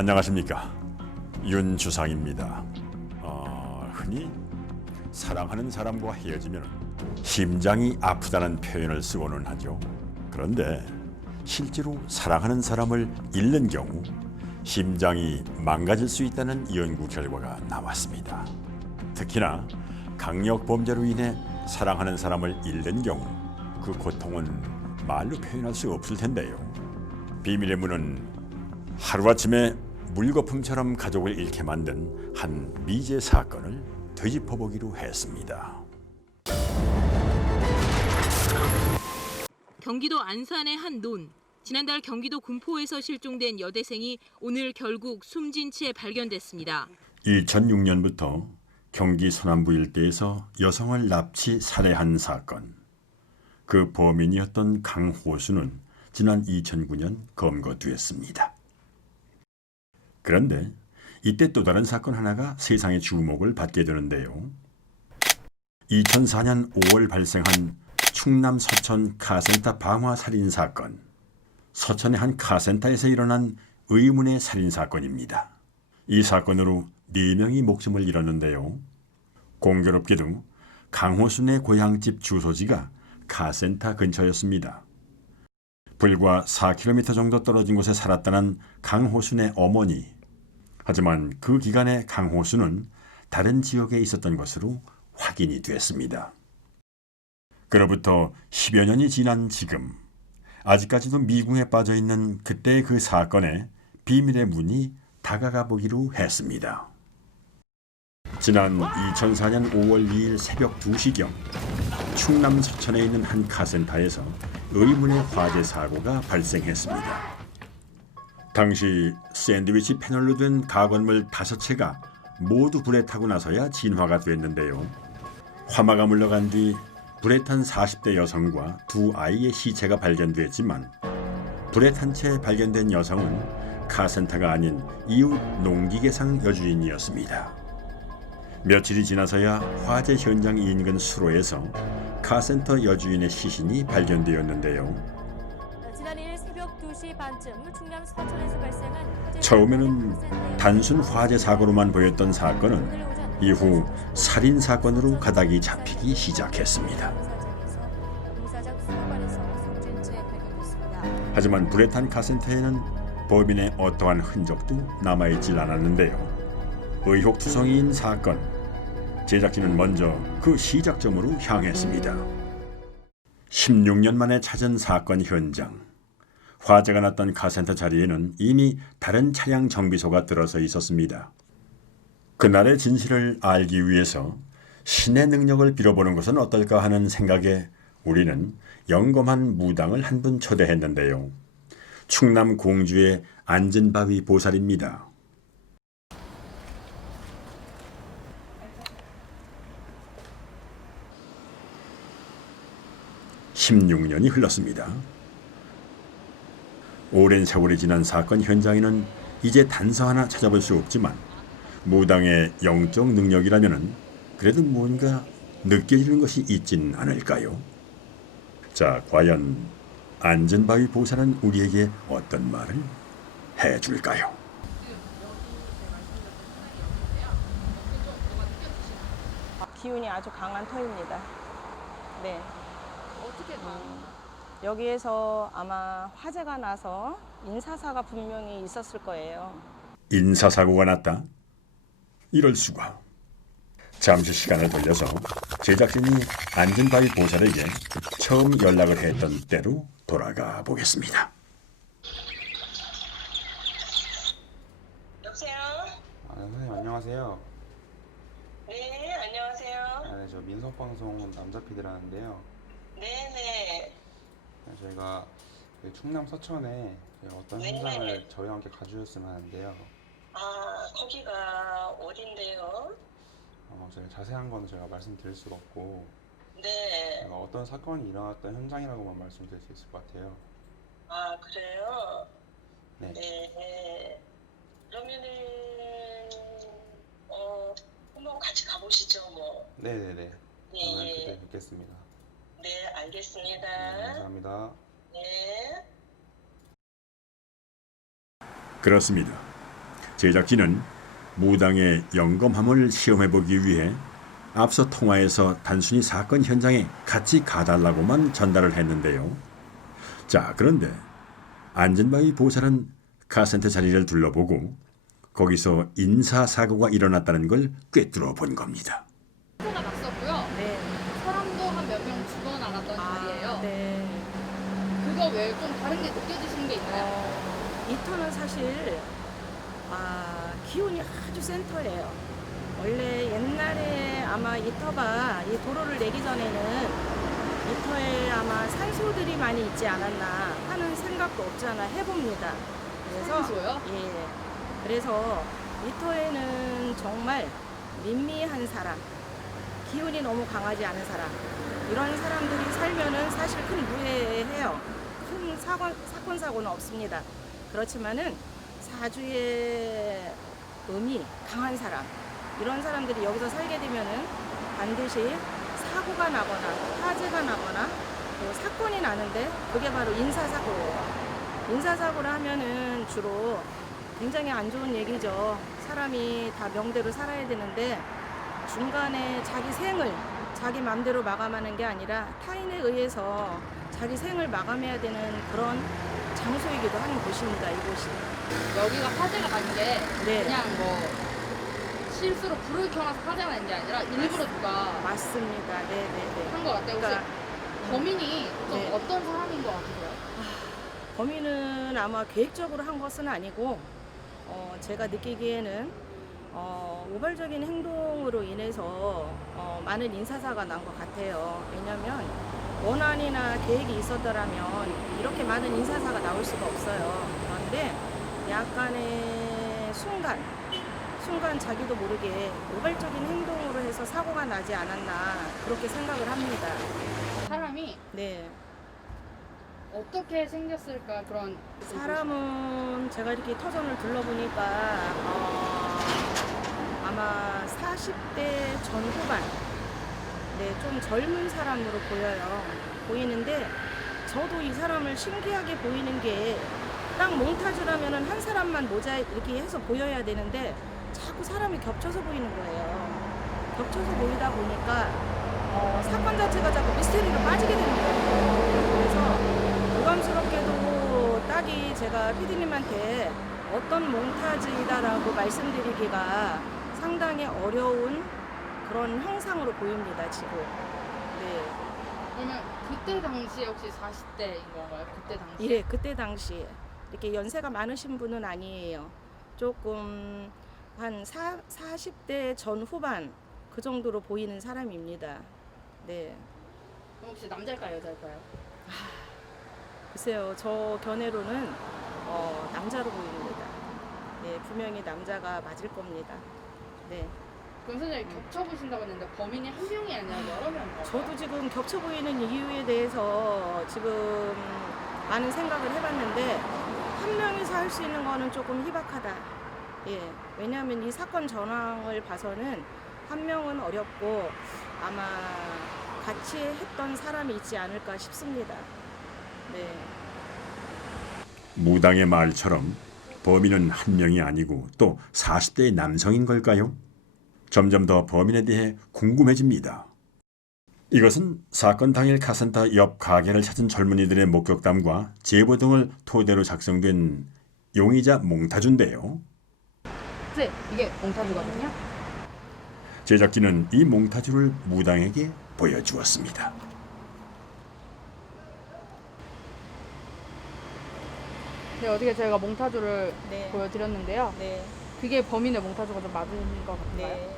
안녕하십니까, 윤주상입니다. 흔히 사랑하는 사람과 헤어지면 심장이 아프다는 표현을 쓰고는 하죠. 그런데 실제로 사랑하는 사람을 잃는 경우 심장이 망가질 수 있다는 연구 결과가 나왔습니다. 특히나 강력 범죄로 인해 사랑하는 사람을 잃는 경우 그 고통은 말로 표현할 수 없을 텐데요. 비밀의 문은 하루아침에 물거품처럼 가족을 잃게 만든 한 미제 사건을 되짚어보기로 했습니다. 경기도 안산의 한 논. 지난달 경기도 군포에서 실종된 여대생이 오늘 결국 숨진 채 발견됐습니다. 2006년부터 경기 서남부 일대에서 여성을 납치 살해한 사건. 그 범인이었던 강호수는 지난 2009년 검거됐습니다. 그런데 이때 또 다른 사건 하나가 세상의 주목을 받게 되는데요. 2004년 5월 발생한 충남 서천 카센터 방화 살인 사건. 서천의 한 카센터에서 일어난 의문의 살인 사건입니다. 이 사건으로 4명이 목숨을 잃었는데요. 공교롭게도 강호순의 고향집 주소지가 카센터 근처였습니다. 불과 4km 정도 떨어진 곳에 살았다는 강호순의 어머니. 하지만 그 기간에 강호순은 다른 지역에 있었던 것으로 확인이 됐습니다. 그로부터 10여 년이 지난 지금, 아직까지도 미궁에 빠져있는 그때의 그 사건에 비밀의 문이 다가가 보기로 했습니다. 지난 2004년 5월 2일 새벽 2시경 충남 서천에 있는 한 카센터에서 의문의 화재 사고가 발생했습니다. 당시 샌드위치 패널로 된 가건물 5채가 모두 불에 타고 나서야 진화가 됐는데요. 화마가 물러간 뒤 불에 탄 40대 여성과 2 아이의 시체가 발견됐지만 불에 탄 채 발견된 여성은 카센터가 아닌 이웃 농기계상 여주인이었습니다. 며칠이 지나서야 화재 현장 인근 수로에서 카센터 여주인의 시신이 발견되었는데요. 지난 1일 새벽 2시 반쯤 충남 서천에서 발생한 화재 처음에는 단순 화재 사고로만 보였던 사건은 이후 살인 사건으로 가닥이 잡히기 시작했습니다. 하지만 불에 탄 카센터에는 범인의 어떠한 흔적도 남아있질 않았는데요. 의혹투성이인 사건, 제작진은 먼저 그 시작점으로 향했습니다. 16년 만에 찾은 사건 현장. 화재가 났던 카센터 자리에는 이미 다른 차량 정비소가 들어서 있었습니다. 그날의 진실을 알기 위해서 신의 능력을 빌어보는 것은 어떨까 하는 생각에 우리는 영검한 무당을 한 분 초대했는데요. 충남 공주의 안전바위 보살입니다. 16년이 흘렀습니다. 오랜 세월이 지난 사건 현장에는 이제 단서 하나 찾아볼 수 없지만 무당의 영적 능력이라면 그래도 뭔가 느껴지는 것이 있진 않을까요? 자, 과연 안전바위 보살은 우리에게 어떤 말을 해줄까요? 기운이 아주 강한 터입니다. 네. 어떻게 여기에서 아마 화재가 나서 인사사가 분명히 있었을 거예요. 인사사고가 났다? 이럴 수가. 잠시 시간을 돌려서 제작진이 안전바위 보살에게 처음 연락을 했던 때로 돌아가 보겠습니다. 여보세요? 선생님 안녕하세요. 네, 안녕하세요. 네, 저 민속방송 남자 PD라는데요. 네네. 저희가 충남 서천에 어떤 네네. 현장을 저희와 함께 가주셨으면 하는데요. 아, 거기가 어딘데요? 저희가 자세한 거는 제가 말씀드릴 수가 없고 네. 어떤 사건이 일어났던 현장이라고만 말씀드릴 수 있을 것 같아요. 아, 그래요? 네. 네. 그러면은, 한번 같이 가보시죠, 뭐. 네네네. 그러면 예. 그때 뵙겠습니다. 네, 알겠습니다. 네, 감사합니다. 네. 그렇습니다. 제작진은 무당의 영검함을 시험해보기 위해 앞서 통화에서 단순히 사건 현장에 같이 가달라고만 전달을 했는데요. 자, 그런데 안전바위 보살은 카센터 자리를 둘러보고 거기서 인사사고가 일어났다는 걸 꿰뚫어 본 겁니다. 사고가 났었고요. 네. 사람도 한 몇 명 죽어나갔던 자리예요. 네. 그거 외에 좀 다른 게 느껴지시는 게 있나요? 이 터는 사실 기온이 아주 센터예요. 원래 옛날에 아마 이 터가 이 도로를 내기 전에는 이 터에 아마 산소들이 많이 있지 않았나 하는 생각도 없지 않아 해봅니다. 그래서 산소요? 예. 그래서 이 터에는 정말 민미한 사람, 기운이 너무 강하지 않은 사람, 이런 사람들이 살면은 사실 큰 무해해요. 큰 사건 사고는 없습니다. 그렇지만은 사주의 음이 강한 사람, 이런 사람들이 여기서 살게 되면은 반드시 사고가 나거나 화재가 나거나 또 사건이 나는데 그게 바로 인사사고예요. 인사사고를 하면은 주로 굉장히 안 좋은 얘기죠. 사람이 다 명대로 살아야 되는데 중간에 자기 생을 자기 맘대로 마감하는 게 아니라 타인에 의해서 자기 생을 마감해야 되는 그런 장소이기도 하는 곳입니다. 이곳이. 여기가 화재가 난 게 네. 그냥 뭐 실수로 불을 켜놔서 화재가 난 게 아니라 일부러 누가 맞습니다. 네네네. 한 것 같아요. 혹시 그러니까 범인이 좀 네. 어떤 사람인 것 같으세요? 범인은 아마 계획적으로 한 것은 아니고 제가 느끼기에는 우발적인 행동으로 인해서 많은 인사사가 난 것 같아요. 왜냐하면 원한이나 계획이 있었더라면 이렇게 많은 인사사가 나올 수가 없어요. 그런데 약간의 순간 자기도 모르게 우발적인 행동으로 해서 사고가 나지 않았나 그렇게 생각을 합니다. 사람이 네. 어떻게 생겼을까 그런 사람은 제가 이렇게 터전을 둘러보니까 아마 40대 전후반, 네, 좀 젊은 사람으로 보이는데 저도 이 사람을 신기하게 보이는 게 딱 몽타주라면은 한 사람만 모자 이렇게 해서 보여야 되는데 자꾸 사람이 겹쳐서 보이는 거예요. 겹쳐서 보이다 보니까 사건 자체가 자꾸 미스테리로 빠지게 되는 거예요. 그래서 부담스럽게도 딱히 제가 피디님한테 어떤 몽타주이다라고 말씀드리기가 상당히 어려운 그런 형상으로 보입니다, 지금. 네. 그러면 그때 당시에 혹시 40대인 건가요? 그때 당시에? 예, 그때 당시 이렇게 연세가 많으신 분은 아니에요. 조금 한 40대 전후반 그 정도로 보이는 사람입니다. 네. 그럼 혹시 남자일까요? 여자일까요? 글쎄요, 저 견해로는 남자로 보입니다. 네, 분명히 남자가 맞을 겁니다. 네. 그럼 선생님 겹쳐보신다고 했는데 범인이 한 명이 아니라 여러 명인가요? 저도 지금 겹쳐 보이는 이유에 대해서 지금 많은 생각을 해봤는데 한 명이서 할 수 있는 거는 조금 희박하다. 예, 왜냐하면 이 사건 전황을 봐서는 한 명은 어렵고 아마 같이 했던 사람이 있지 않을까 싶습니다. 네. 무당의 말처럼 범인은 한 명이 아니고 또 40대의 남성인 걸까요? 점점 더 범인에 대해 궁금해집니다. 이것은 사건 당일 카센터 옆 가게를 찾은 젊은이들의 목격담과 제보 등을 토대로 작성된 용의자 몽타주인데요. 네, 이게 몽타주거든요. 제작진은 이 몽타주를 무당에게 보여주었습니다. 네, 어떻게 저희가 몽타주를 네. 보여드렸는데요. 네. 그게 범인의 몽타주가 좀 맞은 것 같나요? 네.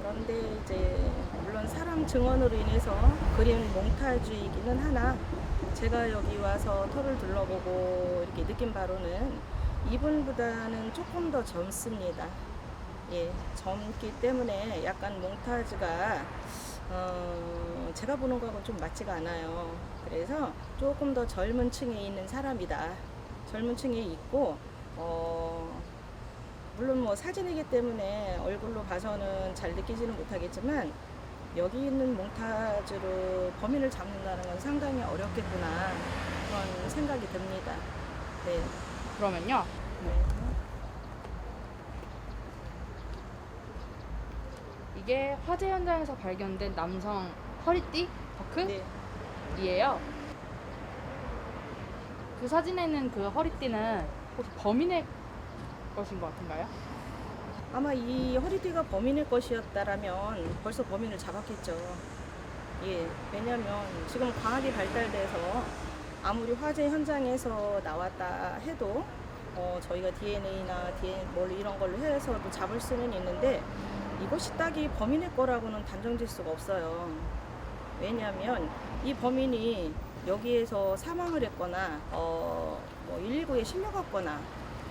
그런데 이제 물론 사람 증언으로 인해서 그린 몽타주이기는 하나 제가 여기 와서 터를 둘러보고 이렇게 느낀 바로는 이분보다는 조금 더 젊습니다. 예, 젊기 때문에 약간 몽타주가 제가 보는 거하고는 좀 맞지가 않아요. 그래서 조금 더 젊은 층에 있는 사람이다. 젊은 층에 있고 물론 뭐 사진이기 때문에 얼굴로 봐서는 잘 느끼지는 못하겠지만 여기 있는 몽타주로 범인을 잡는다는 건 상당히 어렵겠구나 그런 생각이 듭니다. 네. 그러면요. 네. 이게 화재 현장에서 발견된 남성 허리띠 버클이에요. 그 사진에는 그 허리띠는 혹시 범인의 것인 것 같은가요? 아마 이 허리띠가 범인의 것이었다라면 벌써 범인을 잡았겠죠. 예, 왜냐면 지금 과학이 발달돼서 아무리 화재 현장에서 나왔다 해도 저희가 DNA나 뭘 이런 걸로 해서도 잡을 수는 있는데 이것이 딱이 범인의 거라고는 단정질 수가 없어요. 왜냐하면 이 범인이 여기에서 사망을 했거나 119에 실려갔거나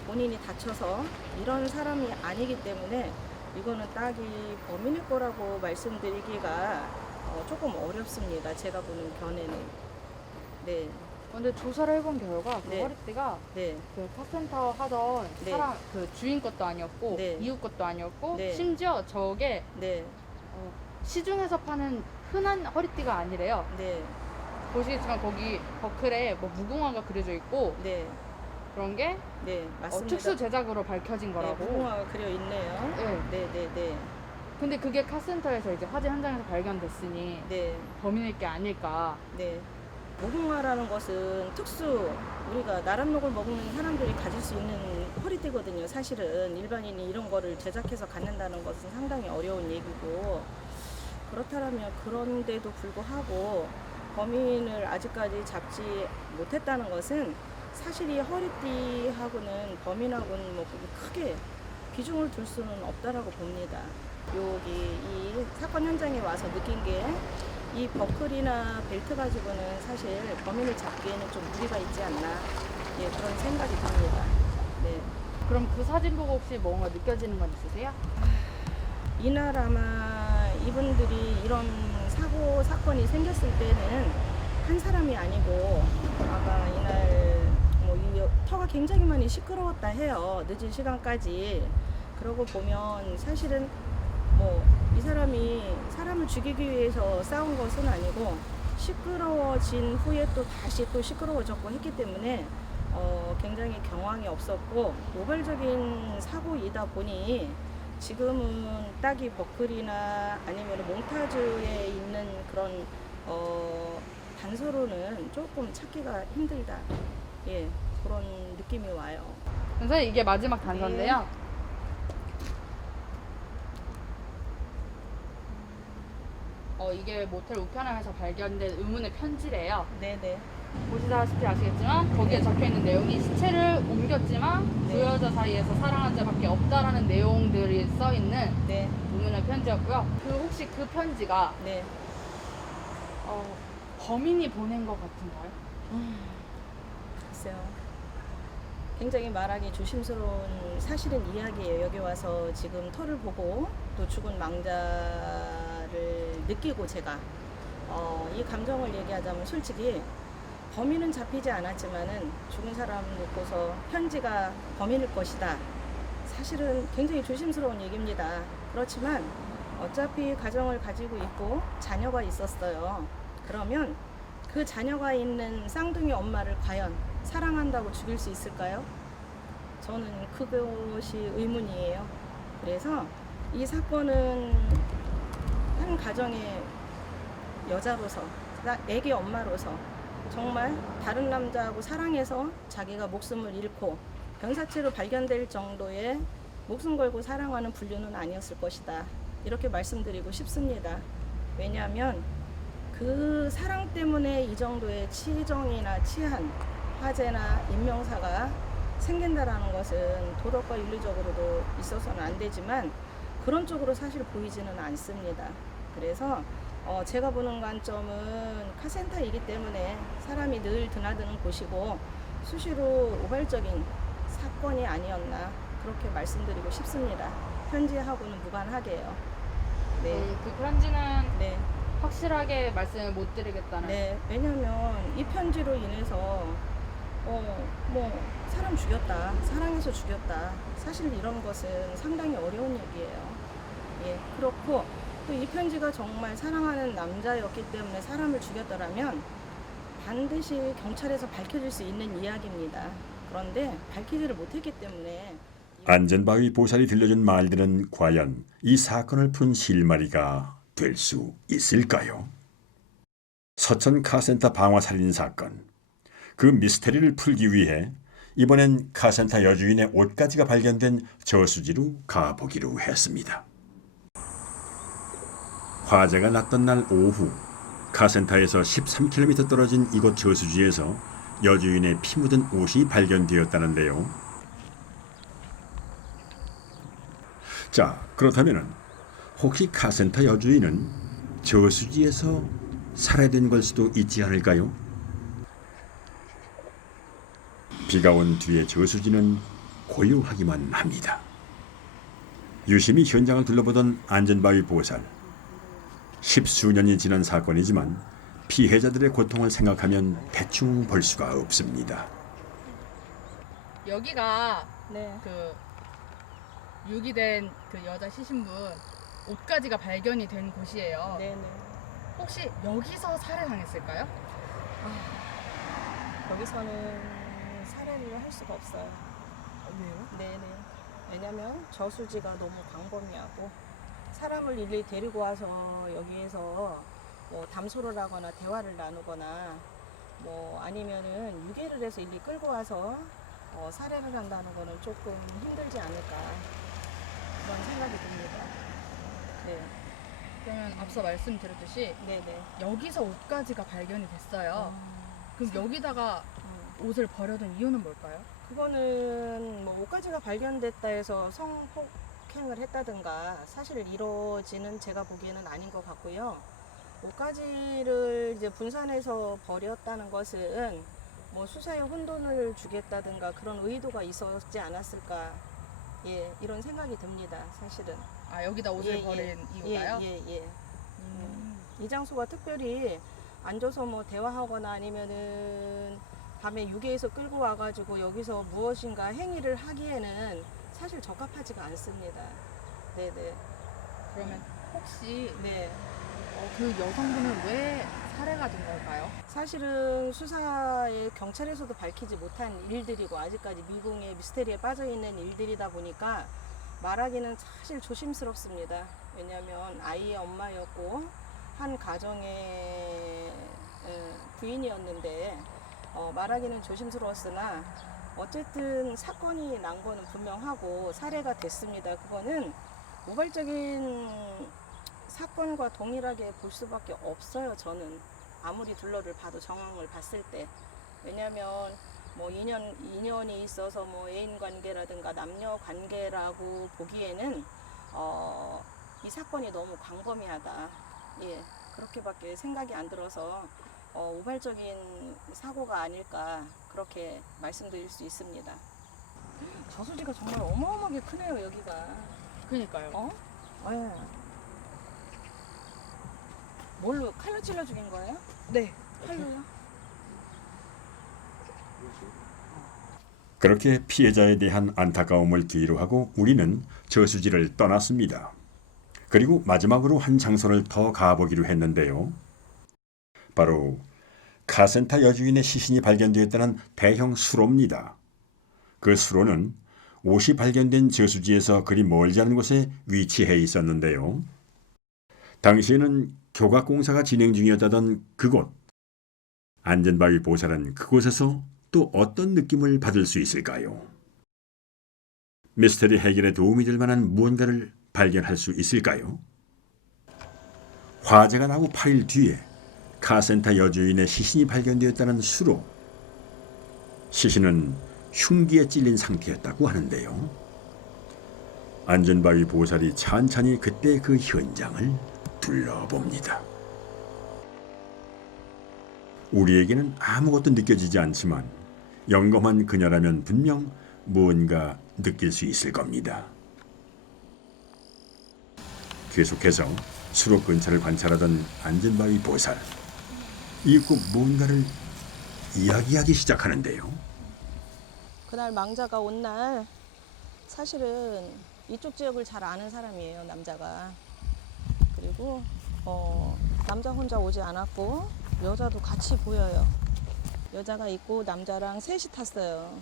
본인이 다쳐서 이런 사람이 아니기 때문에 이거는 딱이 범인의 거라고 말씀드리기가 조금 어렵습니다. 제가 보는 견해는. 네. 근데 조사를 해본 결과 그 네. 허리띠가 네. 그 카센터 하던 네. 사람 그 주인 것도 아니었고 네. 이웃 것도 아니었고 네. 심지어 저게 네. 시중에서 파는 흔한 허리띠가 아니래요. 네. 보시겠지만 거기 버클에 뭐 무궁화가 그려져 있고 네. 그런 게 네. 맞습니다. 특수 제작으로 밝혀진 네, 거라고. 무궁화가 그려 있네요. 네. 네, 네, 네. 근데 그게 카센터에서 이제 화재 현장에서 발견됐으니 네. 범인일 게 아닐까. 네. 무궁화라는 것은 우리가 나랏목을 먹는 사람들이 가질 수 있는 허리띠거든요. 사실은 일반인이 이런 거를 제작해서 갖는다는 것은 상당히 어려운 얘기고, 그렇다면 그런데도 불구하고 범인을 아직까지 잡지 못했다는 것은 사실 이 허리띠하고는 범인하고는 뭐 크게 비중을 둘 수는 없다라고 봅니다. 여기 이 사건 현장에 와서 느낀 게 이 버클이나 벨트 가지고는 사실 범인을 잡기에는 좀 무리가 있지 않나, 예, 그런 생각이 듭니다. 네. 그럼 그 사진 보고 혹시 뭔가 느껴지는 건 있으세요? 이날 아마 이분들이 이런 사건이 생겼을 때는 한 사람이 아니고 아마 이날 이 터가 굉장히 많이 시끄러웠다 해요. 늦은 시간까지. 그러고 보면 사실은 이 사람이 사람을 죽이기 위해서 싸운 것은 아니고 시끄러워진 후에 또 다시 또 시끄러워졌고 했기 때문에 굉장히 경황이 없었고 노발적인 사고이다 보니 지금은 딱이 버클이나 아니면 몽타주에 있는 그런 단서로는 조금 찾기가 힘들다. 예, 그런 느낌이 와요. 선생님 이게 마지막 단서인데요. 이게 모텔 우편함에서 발견된 의문의 편지래요. 네네. 보시다시피 아시겠지만 거기에 적혀있는 내용이 시체를 옮겼지만 네. 두 여자 사이에서 사랑한 자밖에 없다라는 내용들이 써있는 네. 의문의 편지였고요. 혹시 그 편지가 네. 범인이 보낸 것 같은가요? 글쎄요. 굉장히 말하기 조심스러운 사실은 이야기예요. 여기 와서 지금 터를 보고 또 죽은 망자를 느끼고 제가 이 감정을 얘기하자면 솔직히 범인은 잡히지 않았지만은 죽은 사람 놓고서 편지가 범인일 것이다. 사실은 굉장히 조심스러운 얘기입니다. 그렇지만 어차피 가정을 가지고 있고 자녀가 있었어요. 그러면 그 자녀가 있는 쌍둥이 엄마를 과연 사랑한다고 죽일 수 있을까요? 저는 그것이 의문이에요. 그래서 이 사건은 한 가정의 여자로서, 애기 엄마로서 정말 다른 남자하고 사랑해서 자기가 목숨을 잃고 변사체로 발견될 정도의 목숨 걸고 사랑하는 분류는 아니었을 것이다. 이렇게 말씀드리고 싶습니다. 왜냐하면 그 사랑 때문에 이 정도의 치정이나 치안, 화재나 인명사가 생긴다라는 것은 도덕과 윤리적으로도 있어서는 안 되지만 그런 쪽으로 사실 보이지는 않습니다. 그래서 제가 보는 관점은 카센터이기 때문에 사람이 늘 드나드는 곳이고 수시로 우발적인 사건이 아니었나 그렇게 말씀드리고 싶습니다. 편지하고는 무관하게요. 네. 그 편지는 네. 확실하게 말씀을 못 드리겠다는. 네, 왜냐면 이 편지로 인해서 사람 죽였다, 사랑해서 죽였다. 사실 이런 것은 상당히 어려운 얘기예요. 예, 그렇고 또 이 편지가 정말 사랑하는 남자였기 때문에 사람을 죽였더라면 반드시 경찰에서 밝혀질 수 있는 이야기입니다. 그런데 밝히지를 못했기 때문에 안전바위 보살이 들려준 말들은 과연 이 사건을 푼 실마리가 될 수 있을까요? 서천 카센터 방화 살인 사건. 그 미스터리를 풀기 위해 이번엔 카센터 여주인의 옷가지가 발견된 저수지로 가보기로 했습니다. 화재가 났던 날 오후 카센터에서 13km 떨어진 이곳 저수지에서 여주인의 피 묻은 옷이 발견되었다는데요. 자, 그렇다면은 혹시 카센터 여주인은 저수지에서 살해된 걸 수도 있지 않을까요? 비가 온 뒤에 저수지는 고요하기만 합니다. 유심히 현장을 둘러보던 안전바위 보살. 10수년이 지난 사건이지만 피해자들의 고통을 생각하면 대충 볼 수가 없습니다. 여기가 네. 그 유기된 그 여자 시신분 옷가지가 발견이 된 곳이에요. 네네. 혹시 여기서 살해당했을까요? 여기서는 살해를 할 수가 없어요. 왜요? 네네. 왜냐면 저수지가 너무 광범위하고 사람을 일일이 데리고 와서 여기에서 뭐 담소를 하거나 대화를 나누거나 뭐 아니면은 유괴를 해서 일일이 끌고 와서 살해를 한다는 거는 조금 힘들지 않을까 그런 생각이 듭니다. 네. 그러면 앞서 말씀드렸듯이 네네. 여기서 옷가지가 발견이 됐어요. 그럼 여기다가 옷을 버려둔 이유는 뭘까요? 그거는 뭐 옷가지가 발견됐다 해서 성폭행을 했다든가 사실 이루어지는 제가 보기에는 아닌 것 같고요. 옷가지를 이제 분산해서 버렸다는 것은 뭐 수사에 혼돈을 주겠다든가 그런 의도가 있었지 않았을까, 예, 이런 생각이 듭니다. 사실은. 아, 여기다 옷을 버린 이유가요? 예. 이 장소가 특별히 앉아서 뭐 대화하거나 아니면은 밤에 유괴해서 끌고 와가지고 여기서 무엇인가 행위를 하기에는 사실 적합하지가 않습니다. 네네. 그러면 혹시 네. 그 여성분은 왜 살해가 된 걸까요? 사실은 수사에 경찰에서도 밝히지 못한 일들이고 아직까지 미궁의 미스테리에 빠져 있는 일들이다 보니까 말하기는 사실 조심스럽습니다. 왜냐하면 아이의 엄마였고 한 가정의 부인이었는데 말하기는 조심스러웠으나 어쨌든 사건이 난 거는 분명하고 살해가 됐습니다. 그거는 우발적인 사건과 동일하게 볼 수밖에 없어요. 저는 아무리 둘러를 봐도 정황을 봤을 때. 왜냐하면 뭐 인연이 있어서 뭐 애인 관계라든가 남녀 관계라고 보기에는 이 사건이 너무 광범위하다. 예, 그렇게밖에 생각이 안 들어서 우발적인 사고가 아닐까 그렇게 말씀드릴 수 있습니다. 저수지가 정말 어마어마하게 크네요, 여기가. 그니까요. 네. 뭘로 칼로 찔러 죽인 거예요? 네. 칼로요? 그렇게 피해자에 대한 안타까움을 뒤로 하고 우리는 저수지를 떠났습니다. 그리고 마지막으로 한 장소를 더 가보기로 했는데요. 바로 카센터 여주인의 시신이 발견되었다는 대형 수로입니다. 그 수로는 옷이 발견된 저수지에서 그리 멀지 않은 곳에 위치해 있었는데요. 당시에는 교각공사가 진행 중이었다던 그곳. 안전바위 보살은 그곳에서 또 어떤 느낌을 받을 수 있을까요? 미스터리 해결에 도움이 될 만한 무언가를 발견할 수 있을까요? 화재가 나고 8일 뒤에 카센터 여주인의 시신이 발견되었다는 수로. 시신은 흉기에 찔린 상태였다고 하는데요. 안전바위 보살이 찬찬히 그때 그 현장을 둘러봅니다. 우리에게는 아무것도 느껴지지 않지만 영검한 그녀라면 분명 무언가 느낄 수 있을 겁니다. 계속해서 수로 근처를 관찰하던 안전바위 보살. 이윽고 뭔가를 이야기하기 시작하는데요. 그날 망자가 온 날 사실은 이쪽 지역을 잘 아는 사람이에요, 남자가. 그리고 남자 혼자 오지 않았고 여자도 같이 보여요. 여자가 있고 남자랑 셋이 탔어요.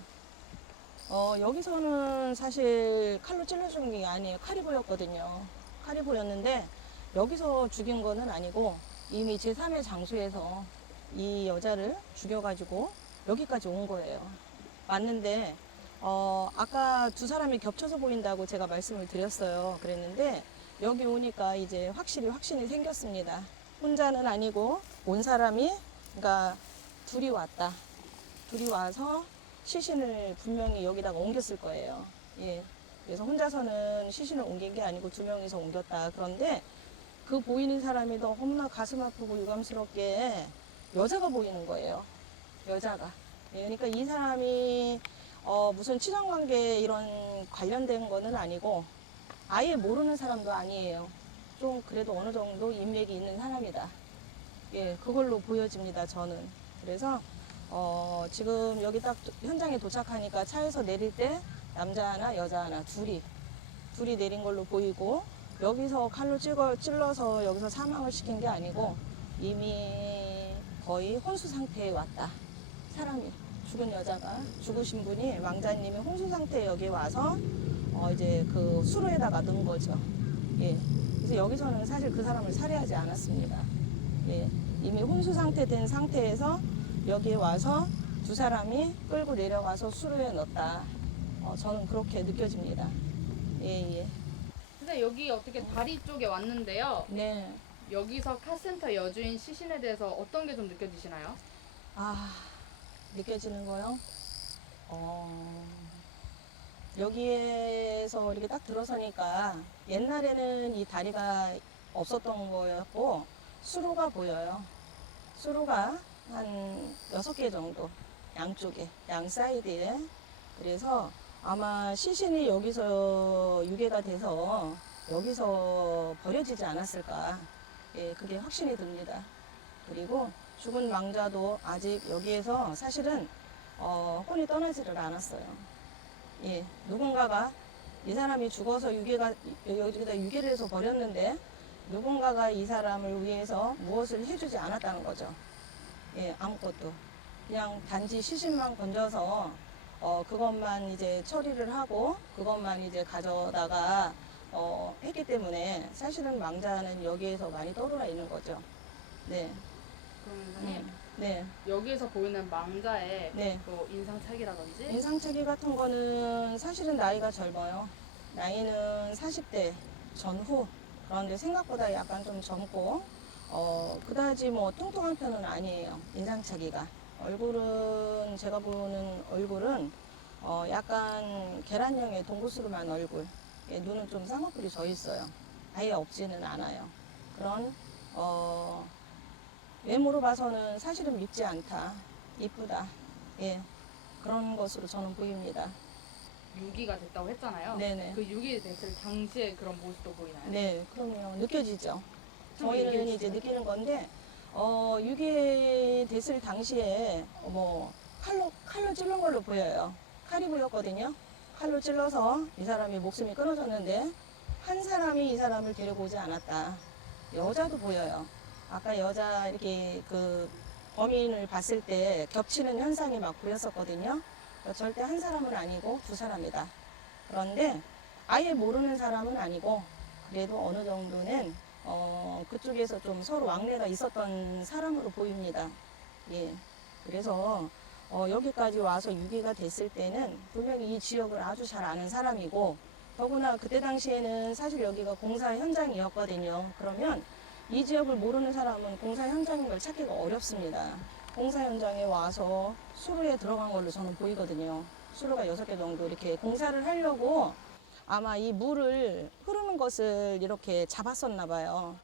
여기서는 사실 칼로 찔러 죽인 게 아니에요. 칼이 보였거든요. 칼이 보였는데 여기서 죽인 거는 아니고 이미 제3의 장소에서 이 여자를 죽여가지고 여기까지 온 거예요. 맞는데 아까 두 사람이 겹쳐서 보인다고 제가 말씀을 드렸어요. 그랬는데 여기 오니까 이제 확신이 생겼습니다. 혼자는 아니고 온 사람이 그러니까 둘이 왔다. 둘이 와서 시신을 분명히 여기다가 옮겼을 거예요. 예. 그래서 혼자서는 시신을 옮긴 게 아니고 두 명이서 옮겼다. 그런데 그 보이는 사람이 너무나 가슴 아프고 유감스럽게 여자가 보이는 거예요. 여자가. 예, 그러니까 이 사람이 무슨 친형관계 이런 관련된 거는 아니고 아예 모르는 사람도 아니에요. 좀 그래도 어느 정도 인맥이 있는 사람이다. 예, 그걸로 보여집니다, 저는. 그래서 지금 여기 딱 현장에 도착하니까 차에서 내릴 때 남자 하나, 여자 하나, 둘이 내린 걸로 보이고 여기서 칼로 찔러서 여기서 사망을 시킨 게 아니고 이미 거의 혼수 상태에 왔다. 사람이 죽은 여자가 죽으신 분이 왕자님이 혼수 상태에 여기 와서 이제 그 수로에다가 넣은 거죠. 예. 그래서 여기서는 사실 그 사람을 살해하지 않았습니다. 예. 이미 혼수 상태 된 상태에서 여기에 와서 두 사람이 끌고 내려가서 수로에 넣었다. 저는 그렇게 느껴집니다. 예, 예. 선생님 여기 어떻게 다리 쪽에 왔는데요. 네. 여기서 카센터 여주인 시신에 대해서 어떤 게 좀 느껴지시나요? 느껴지는 거요? 여기에서 이렇게 딱 들어서니까 옛날에는 이 다리가 없었던 거였고 수로가 보여요. 수로가 한 6개 정도 양쪽에, 양 사이드에. 그래서 아마 시신이 여기서 유괴가 돼서 여기서 버려지지 않았을까. 예, 그게 확신이 듭니다. 그리고 죽은 왕자도 아직 여기에서 사실은 혼이 떠나지를 않았어요. 예, 누군가가 이 사람이 죽어서 여기다 유괴를 해서 버렸는데 누군가가 이 사람을 위해서 무엇을 해주지 않았다는 거죠. 예, 아무것도. 그냥 단지 시신만 건져서 그것만 이제 처리를 하고 그것만 이제 가져다가 했기 때문에 사실은 왕자는 여기에서 많이 떠돌아 있는 거죠. 네. 그럼 선생님 네. 여기에서 보이는 망자의 네. 뭐 인상착의라든지 인상착의 같은 거는 사실은 나이가 젊어요. 나이는 40대 전후. 그런데 생각보다 약간 좀 젊고, 그다지 뭐 뚱뚱한 편은 아니에요. 인상착의가. 얼굴은, 제가 보는 얼굴은, 약간 계란형의 동구스름한 얼굴. 예, 눈은 좀 쌍꺼풀이 져 있어요. 아예 없지는 않아요. 그런, 외모로 봐서는 사실은 밉지 않다. 이쁘다. 예. 그런 것으로 저는 보입니다. 유기가 됐다고 했잖아요. 네네. 그 유기 됐을 당시에 그런 모습도 보이나요? 네, 그럼요. 느껴지죠. 좀 저희는 얘기해 이제 주세요. 느끼는 건데, 유괴됐을 당시에, 칼로 찔른 걸로 보여요. 칼이 보였거든요. 칼로 찔러서 이 사람이 목숨이 끊어졌는데, 한 사람이 이 사람을 데리고 오지 않았다. 여자도 보여요. 아까 여자 이렇게 그 범인을 봤을 때 겹치는 현상이 막 보였었거든요. 절대 한 사람은 아니고 두 사람이다. 그런데 아예 모르는 사람은 아니고 그래도 어느 정도는 그쪽에서 좀 서로 왕래가 있었던 사람으로 보입니다. 예. 그래서 여기까지 와서 유괴가 됐을 때는 분명히 이 지역을 아주 잘 아는 사람이고 더구나 그때 당시에는 사실 여기가 공사 현장이었거든요. 그러면 이 지역을 모르는 사람은 공사 현장인 걸 찾기가 어렵습니다. 공사 현장에 와서 수로에 들어간 걸로 저는 보이거든요. 수로가 6개 정도 이렇게 공사를 하려고 아마 이 물을 흐르는 것을 이렇게 잡았었나 봐요.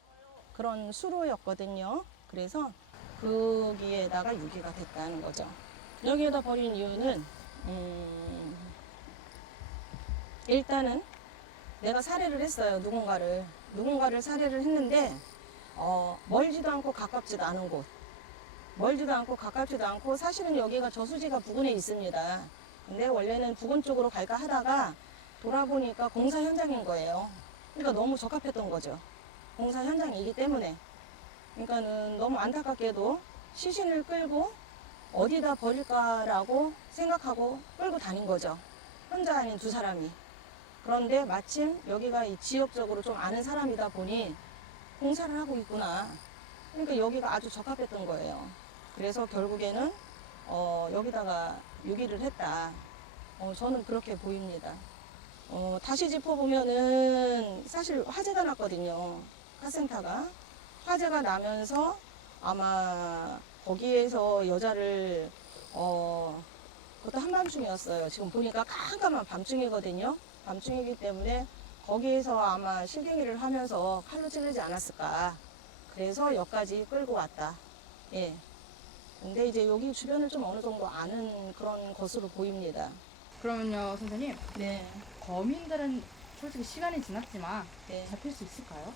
그런 수로였거든요. 그래서 거기에다가 유괴가 됐다는 거죠. 여기에다 버린 이유는 일단은 내가 살해를 했어요. 누군가를 살해를 했는데 멀지도 않고 가깝지도 않은 곳. 멀지도 않고 가깝지도 않고 사실은 여기가 저수지가 부근에 있습니다. 근데 원래는 부근 쪽으로 갈까 하다가 돌아보니까 공사 현장인 거예요. 그러니까 너무 적합했던 거죠. 공사 현장이기 때문에. 그러니까는 너무 안타깝게도 시신을 끌고 어디다 버릴까라고 생각하고 끌고 다닌 거죠. 혼자 아닌 두 사람이. 그런데 마침 여기가 이 지역적으로 좀 아는 사람이다 보니 공사를 하고 있구나. 그러니까 여기가 아주 적합했던 거예요. 그래서 결국에는 여기다가 유기를 했다. 저는 그렇게 보입니다. 다시 짚어보면은 사실 화재가 났거든요. 카센터가. 화재가 나면서 아마 거기에서 여자를 그것도 한밤중이었어요. 지금 보니까 깜깜한 밤중이거든요. 밤중이기 때문에 거기에서 아마 실갱이를 하면서 칼로 찌르지 않았을까. 그래서 여기까지 끌고 왔다. 예. 근데 이제 여기 주변을 좀 어느 정도 아는 그런 것으로 보입니다. 그러면요, 선생님. 네. 범인들은 솔직히 시간이 지났지만 네. 잡힐 수 있을까요?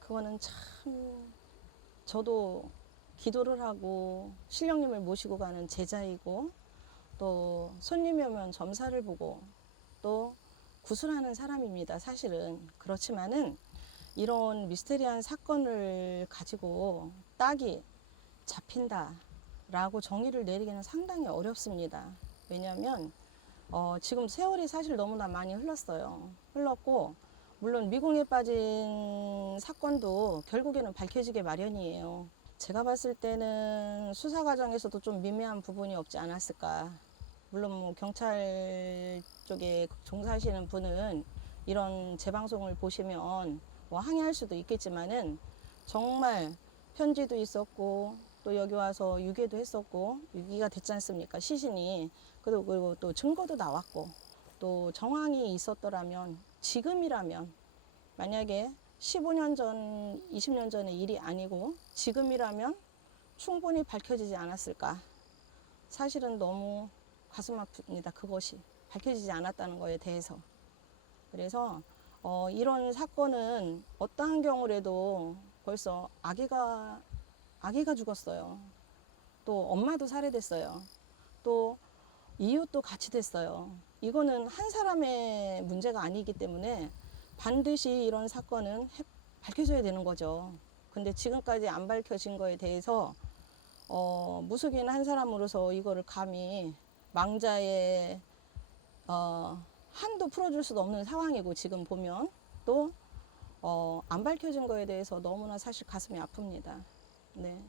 그거는 참 저도 기도를 하고 신령님을 모시고 가는 제자이고 또 손님이 오면 점사를 보고 또 구술하는 사람입니다. 사실은. 그렇지만은 이런 미스테리한 사건을 가지고 딱이 잡힌다라고 정의를 내리기는 상당히 어렵습니다. 왜냐하면 지금 세월이 사실 너무나 많이 흘렀고 물론 미궁에 빠진 사건도 결국에는 밝혀지게 마련이에요. 제가 봤을 때는 수사 과정에서도 좀 미묘한 부분이 없지 않았을까. 물론 뭐 경찰 쪽에 종사하시는 분은 이런 재방송을 보시면 뭐 항의할 수도 있겠지만은 정말 편지도 있었고 또 여기 와서 유괴도 했었고 유기가 됐지 않습니까? 시신이. 그리고 또 증거도 나왔고 또 정황이 있었더라면 지금이라면 만약에 15년 전, 20년 전의 일이 아니고 지금이라면 충분히 밝혀지지 않았을까. 사실은 너무 가슴 아픕니다. 그것이 밝혀지지 않았다는 거에 대해서. 그래서 이런 사건은 어떠한 경우라도 벌써 아기가 죽었어요. 또 엄마도 살해됐어요. 또 이웃도 같이 됐어요. 이거는 한 사람의 문제가 아니기 때문에 반드시 이런 사건은 밝혀져야 되는 거죠. 근데 지금까지 안 밝혀진 거에 대해서 무속인 한 사람으로서 이거를 감히 망자의 한도 풀어줄 수도 없는 상황이고 지금 보면 또 안 밝혀진 거에 대해서 너무나 사실 가슴이 아픕니다. 네.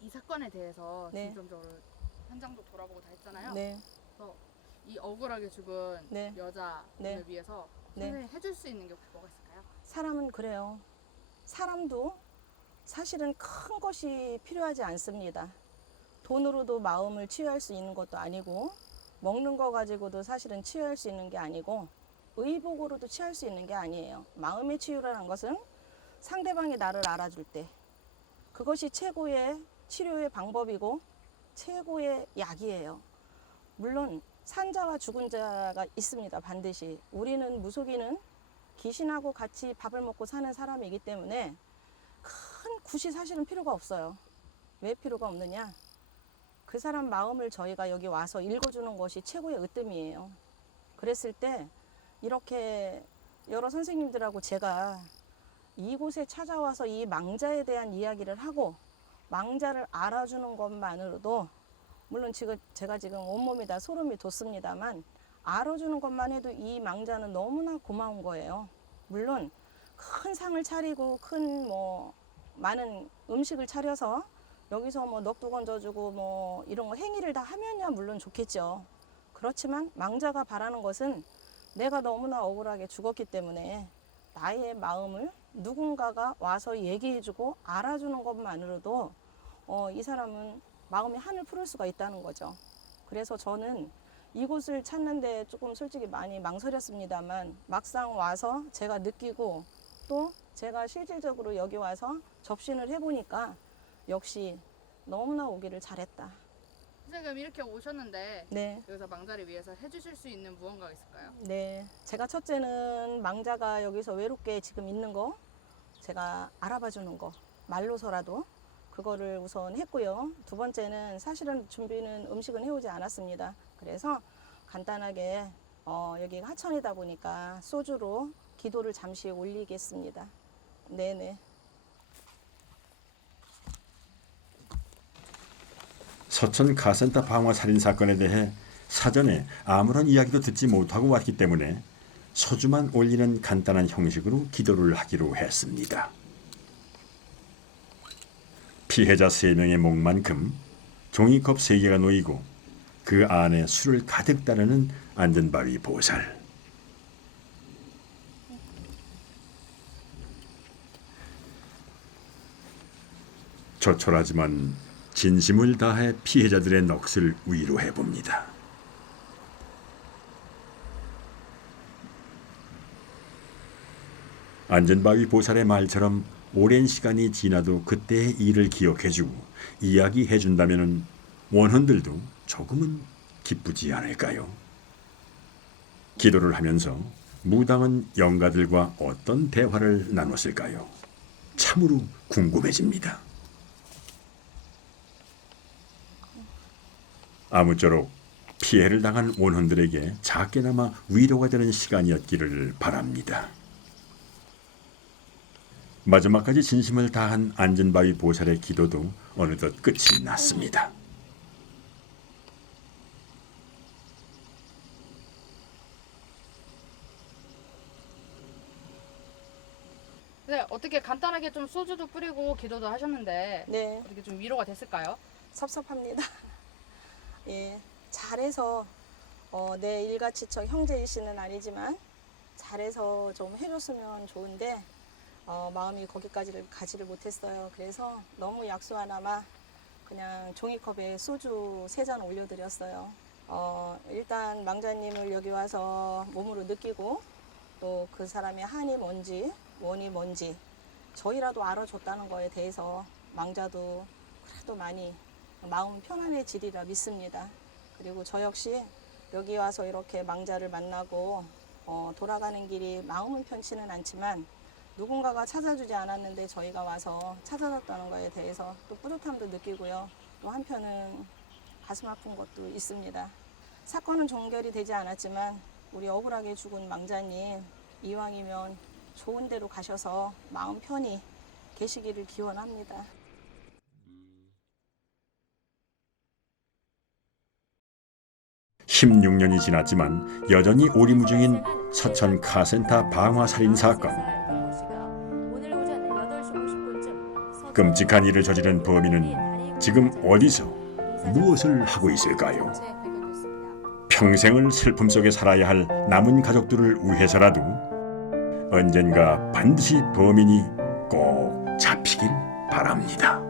이 사건에 대해서 네. 중점적으로 현장도 돌아보고 다 했잖아요. 네. 그래서 이 억울하게 죽은 네. 여자를 네. 위해서 네. 선생님이 해줄 수 있는 게 혹시 뭐가 있을까요? 사람은 그래요. 사람도 사실은 큰 것이 필요하지 않습니다. 돈으로도 마음을 치유할 수 있는 것도 아니고 먹는 거 가지고도 사실은 치유할 수 있는 게 아니고 의복으로도 치유할 수 있는 게 아니에요. 마음의 치유라는 것은 상대방이 나를 알아줄 때 그것이 최고의 치료의 방법이고 최고의 약이에요. 물론 산자와 죽은 자가 있습니다. 반드시. 우리는 무속인은 귀신하고 같이 밥을 먹고 사는 사람이기 때문에 큰 굿이 사실은 필요가 없어요. 왜 필요가 없느냐? 그 사람 마음을 저희가 여기 와서 읽어주는 것이 최고의 으뜸이에요. 그랬을 때 이렇게 여러 선생님들하고 제가 이곳에 찾아와서 이 망자에 대한 이야기를 하고 망자를 알아주는 것만으로도 물론 지금 제가 지금 온몸이 다 소름이 돋습니다만 알아주는 것만 해도 이 망자는 너무나 고마운 거예요. 물론 큰 상을 차리고 큰 많은 음식을 차려서 여기서 넋도 건져주고 이런 거 행위를 다 하면야 물론 좋겠죠. 그렇지만 망자가 바라는 것은 내가 너무나 억울하게 죽었기 때문에 나의 마음을 누군가가 와서 얘기해주고 알아주는 것만으로도 이 사람은 마음의 한을 풀을 수가 있다는 거죠. 그래서 저는 이곳을 찾는데 조금 솔직히 많이 망설였습니다만 막상 와서 제가 느끼고 또 제가 실질적으로 여기 와서 접신을 해보니까 역시 너무나 오기를 잘했다. 선생님 이렇게 오셨는데 네. 여기서 망자를 위해서 해주실 수 있는 무언가가 있을까요? 네. 제가 첫째는 망자가 여기서 외롭게 지금 있는 거 제가 알아봐 주는 거 말로서라도 그거를 우선 했고요. 두 번째는 사실은 준비는 음식은 해오지 않았습니다. 그래서 간단하게 여기가 하천이다 보니까 소주로 기도를 잠시 올리겠습니다. 네네. 서천 카센터 방화 살인 사건에 대해 사전에 아무런 이야기도 듣지 못하고 왔기 때문에 소주만 올리는 간단한 형식으로 기도를 하기로 했습니다. 피해자 3명의 목만큼 종이컵 3개가 놓이고 그 안에 술을 가득 따르는 안전바위 보살. 조촐하지만 진심을 다해 피해자들의 넋을 위로해 봅니다. 안전바위 보살의 말처럼 오랜 시간이 지나도 그때의 일을 기억해주고 이야기해준다면 원혼들도 조금은 기쁘지 않을까요? 기도를 하면서 무당은 영가들과 어떤 대화를 나눴을까요? 참으로 궁금해집니다. 아무쪼록 피해를 당한 원혼들에게 작게나마 위로가 되는 시간이었기를 바랍니다. 마지막까지 진심을 다한 안전바위 보살의 기도도 어느덧 끝이 났습니다. 네, 어떻게 간단하게 좀 소주도 뿌리고 기도도 하셨는데 네, 어떻게 좀 위로가 됐을까요? 섭섭합니다. 예, 잘해서 내 일가치척 형제이시는 아니지만 잘해서 좀 해줬으면 좋은데 마음이 거기까지를 가지를 못했어요. 그래서 너무 약소하나마 그냥 종이컵에 소주 3잔 올려드렸어요. 일단 망자님을 여기 와서 몸으로 느끼고 또 그 사람의 한이 뭔지 원이 뭔지 저희라도 알아줬다는 거에 대해서 망자도 그래도 많이 마음 편안해지리라 믿습니다. 그리고 저 역시 여기 와서 이렇게 망자를 만나고 돌아가는 길이 마음은 편치는 않지만 누군가가 찾아주지 않았는데 저희가 와서 찾아줬다는 거에 대해서 또 뿌듯함도 느끼고요. 또 한편은 가슴 아픈 것도 있습니다. 사건은 종결이 되지 않았지만 우리 억울하게 죽은 망자님 이왕이면 좋은 데로 가셔서 마음 편히 계시기를 기원합니다. (16년이) 지났지만 여전히 오리무중인 서천 카센터 방화 살인 사건. 오늘 오전 8시 50분쯤 끔찍한 일을 저지른 범인은 지금 어디서 무엇을 하고 있을까요? 평생을 슬픔 속에 살아야 할 남은 가족들을 위해서라도 언젠가 반드시 범인이 꼭 잡히길 바랍니다.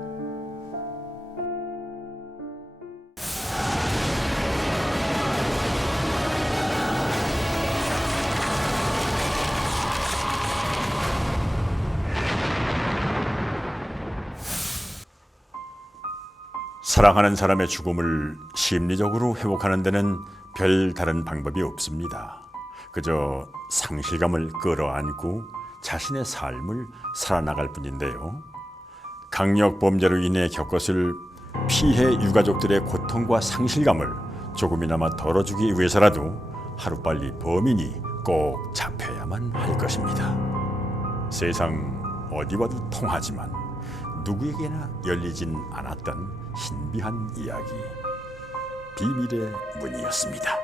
사랑하는 사람의 죽음을 심리적으로 회복하는 데는 별 다른 방법이 없습니다. 그저 상실감을 끌어안고 자신의 삶을 살아나갈 뿐인데요. 강력 범죄로 인해 겪었을 피해 유가족들의 고통과 상실감을 조금이나마 덜어주기 위해서라도 하루빨리 범인이 꼭 잡혀야만 할 것입니다. 세상 어디 봐도 통하지만 누구에게나 열리진 않았던 신비한 이야기, 비밀의 문이었습니다.